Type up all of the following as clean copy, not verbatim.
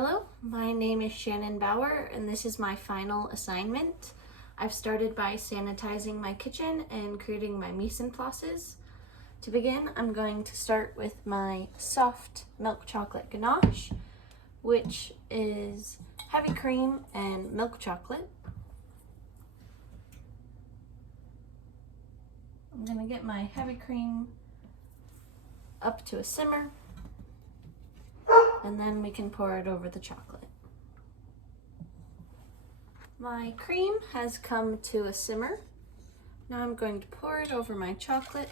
Hello, my name is Shannon Bauer and this is my final assignment. I've started by sanitizing my kitchen and creating my mise en places. To begin, I'm going to start with my soft milk chocolate ganache, which is heavy cream and milk chocolate. I'm going to get my heavy cream up to a simmer, and then we can pour it over the chocolate. My cream has come to a simmer. Now I'm going to pour it over my chocolate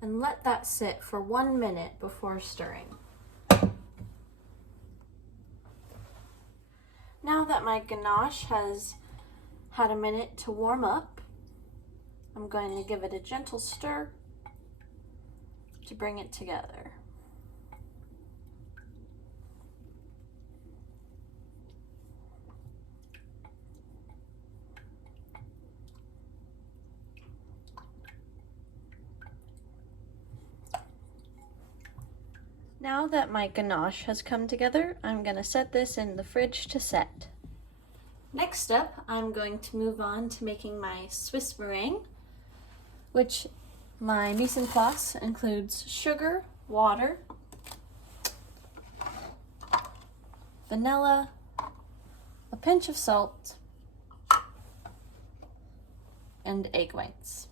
and let that sit for 1 minute before stirring. Now that my ganache has had a minute to warm up, I'm going to give it a gentle stir to bring it together. Now that my ganache has come together, I'm going to set this in the fridge to set. Next up, I'm going to move on to making my Swiss meringue, which my mise en place includes sugar, water, vanilla, a pinch of salt, and egg whites.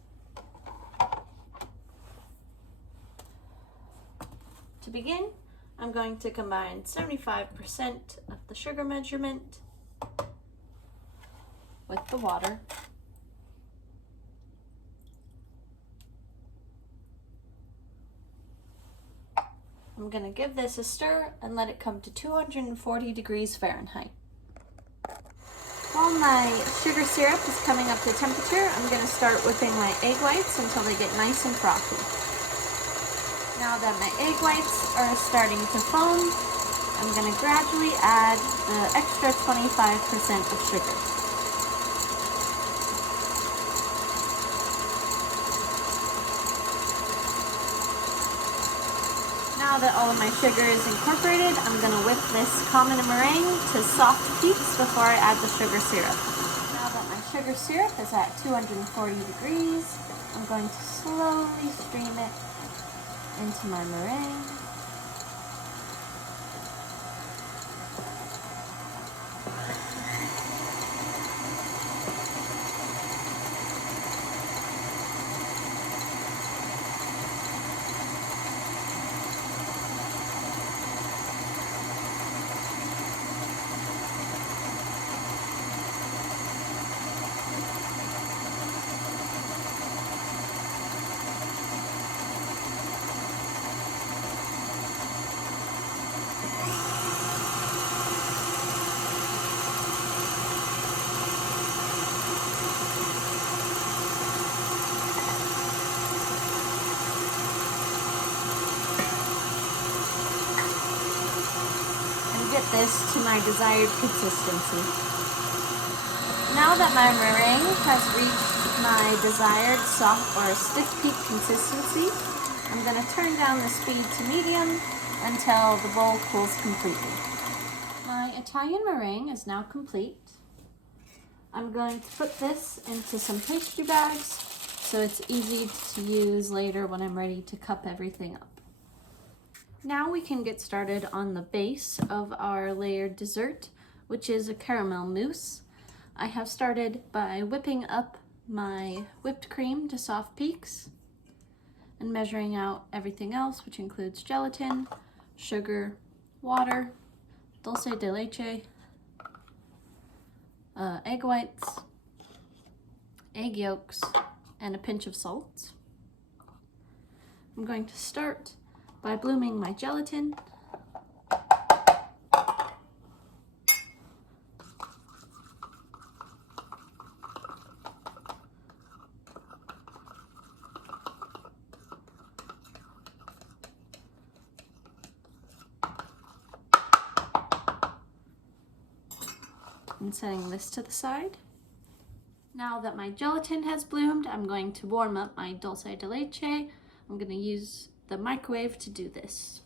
To begin, I'm going to combine 75% of the sugar measurement with the water. I'm going to give this a stir and let it come to 240 degrees Fahrenheit. While my sugar syrup is coming up to temperature, I'm going to start whipping my egg whites until they get nice and frothy. Now that my egg whites are starting to foam, I'm going to gradually add the extra 25% of sugar. Now that all of my sugar is incorporated, I'm going to whip this common meringue to soft peaks before I add the sugar syrup. Now that my sugar syrup is at 240 degrees, I'm going to slowly stream it into my meringue. Get this to my desired consistency. Now that my meringue has reached my desired soft or stiff peak consistency, I'm going to turn down the speed to medium until the bowl cools completely. My Italian meringue is now complete. I'm going to put this into some pastry bags so it's easy to use later when I'm ready to cup everything up. Now we can get started on the base of our layered dessert, which is a caramel mousse. I have started by whipping up my whipped cream to soft peaks and measuring out everything else, which includes gelatin, sugar, water, dulce de leche, egg whites, egg yolks, and a pinch of salt. I'm going to start by blooming my gelatin. And setting this to the side. Now that my gelatin has bloomed, I'm going to warm up my dulce de leche. I'm going to use the microwave to do this.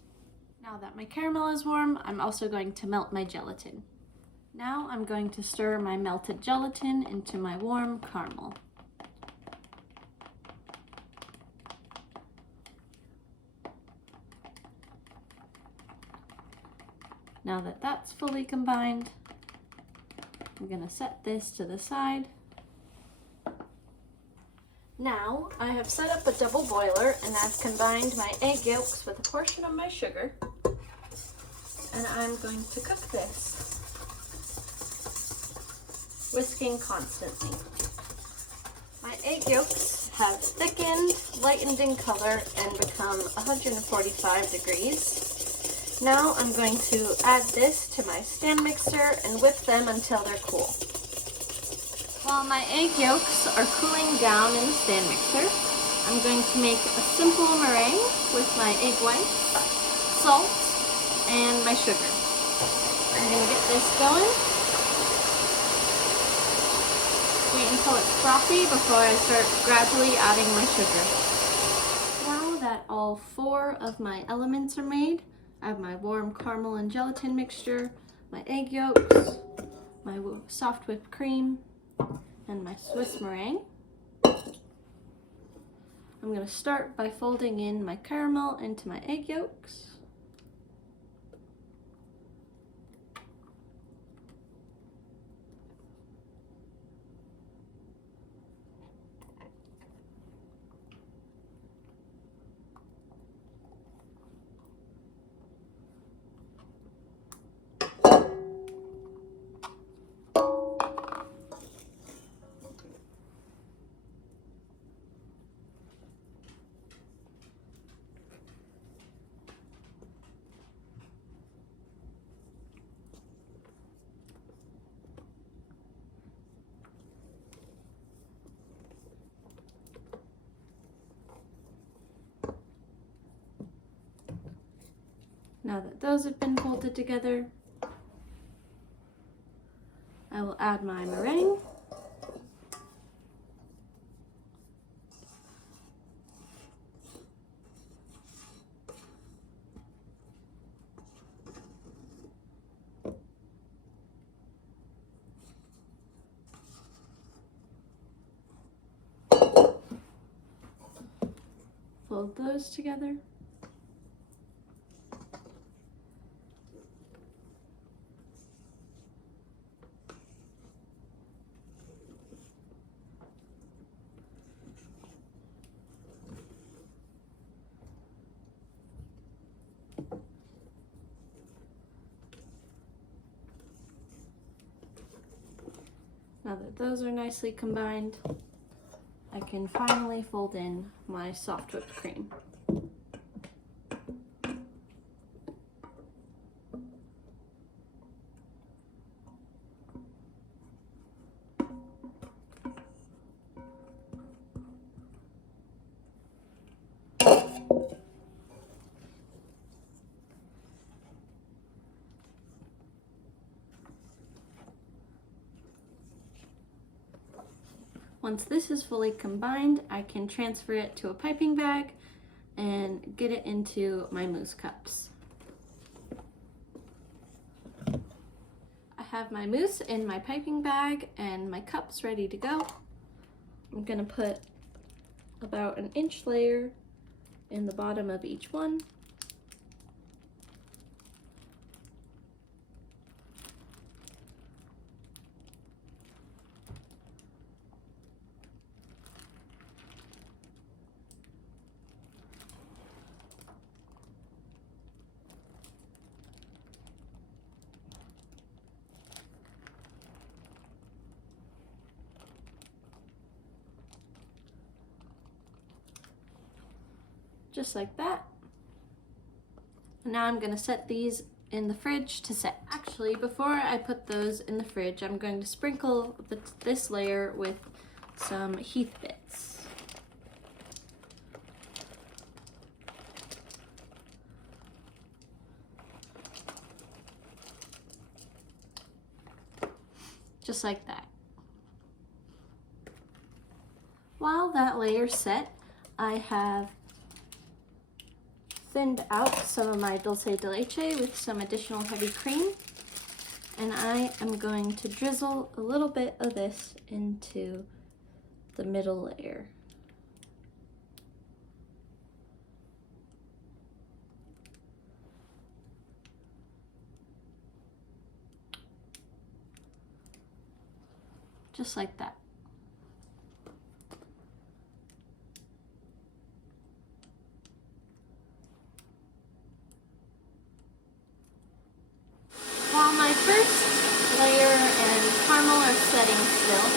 Now that my caramel is warm, I'm also going to melt my gelatin. Now I'm going to stir my melted gelatin into my warm caramel. Now that that's fully combined, I'm going to set this to the side. Now I have set up a double boiler and I've combined my egg yolks with a portion of my sugar, and I'm going to cook this, whisking constantly. My egg yolks have thickened, lightened in color, and become 145 degrees. Now I'm going to add this to my stand mixer and whip them until they're cool. While my egg yolks are cooling down in the stand mixer, I'm going to make a simple meringue with my egg whites, salt, and my sugar. I'm going to get this going. Wait until it's frothy before I start gradually adding my sugar. Now that all 4 of my elements are made, I have my warm caramel and gelatin mixture, my egg yolks, my soft whipped cream, and my Swiss meringue. I'm going to start by folding in my caramel into my egg yolks. Now that those have been folded together, I will add my meringue. Fold those together. Now that those are nicely combined, I can finally fold in my soft whipped cream. Once this is fully combined, I can transfer it to a piping bag and get it into my mousse cups. I have my mousse in my piping bag and my cups ready to go. I'm gonna put about an inch layer in the bottom of each one. Just like that. Now I'm going to set these in the fridge to set. Actually, before I put those in the fridge, I'm going to sprinkle this layer with some Heath bits. Just like that. While that layer's set, I have thinned out some of my dulce de leche with some additional heavy cream. And I am going to drizzle a little bit of this into the middle layer. Just like that. While my first layer and caramel are setting still,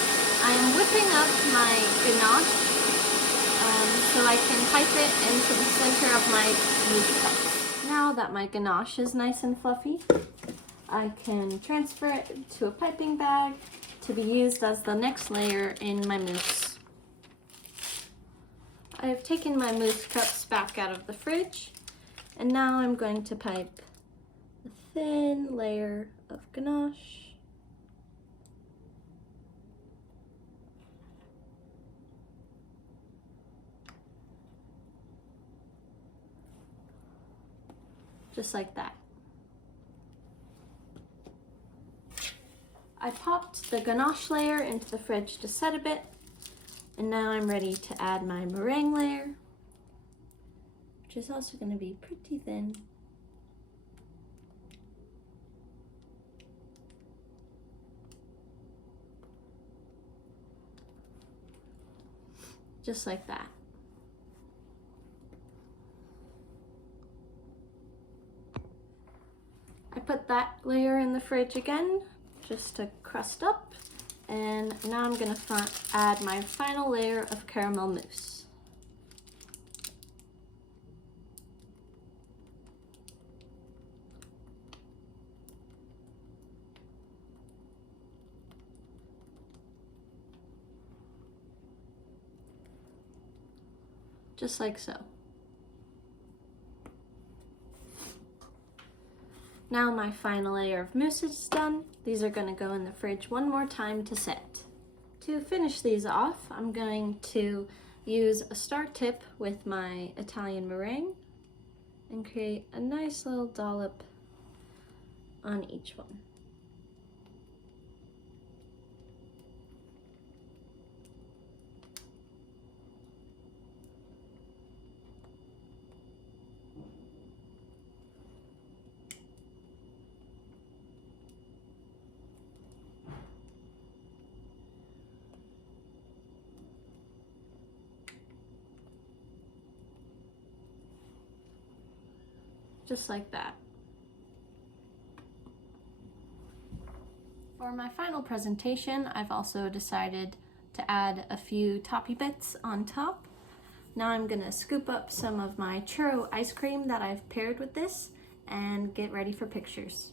I am whipping up my ganache so I can pipe it into the center of my mousse cup. Now that my ganache is nice and fluffy, I can transfer it to a piping bag to be used as the next layer in my mousse. I have taken my mousse cups back out of the fridge, and now I'm going to pipe a thin layer of ganache. Just like that. I popped the ganache layer into the fridge to set a bit, and now I'm ready to add my meringue layer, which is also going to be pretty thin. Just like that. I put that layer in the fridge again, just to crust up, and now I'm gonna add my final layer of caramel mousse. Just like so. Now my final layer of mousse is done. These are going to go in the fridge one more time to set. To finish these off, I'm going to use a star tip with my Italian meringue and create a nice little dollop on each one. Just like that. For my final presentation, I've also decided to add a few toppy bits on top. Now I'm gonna scoop up some of my churro ice cream that I've paired with this and get ready for pictures.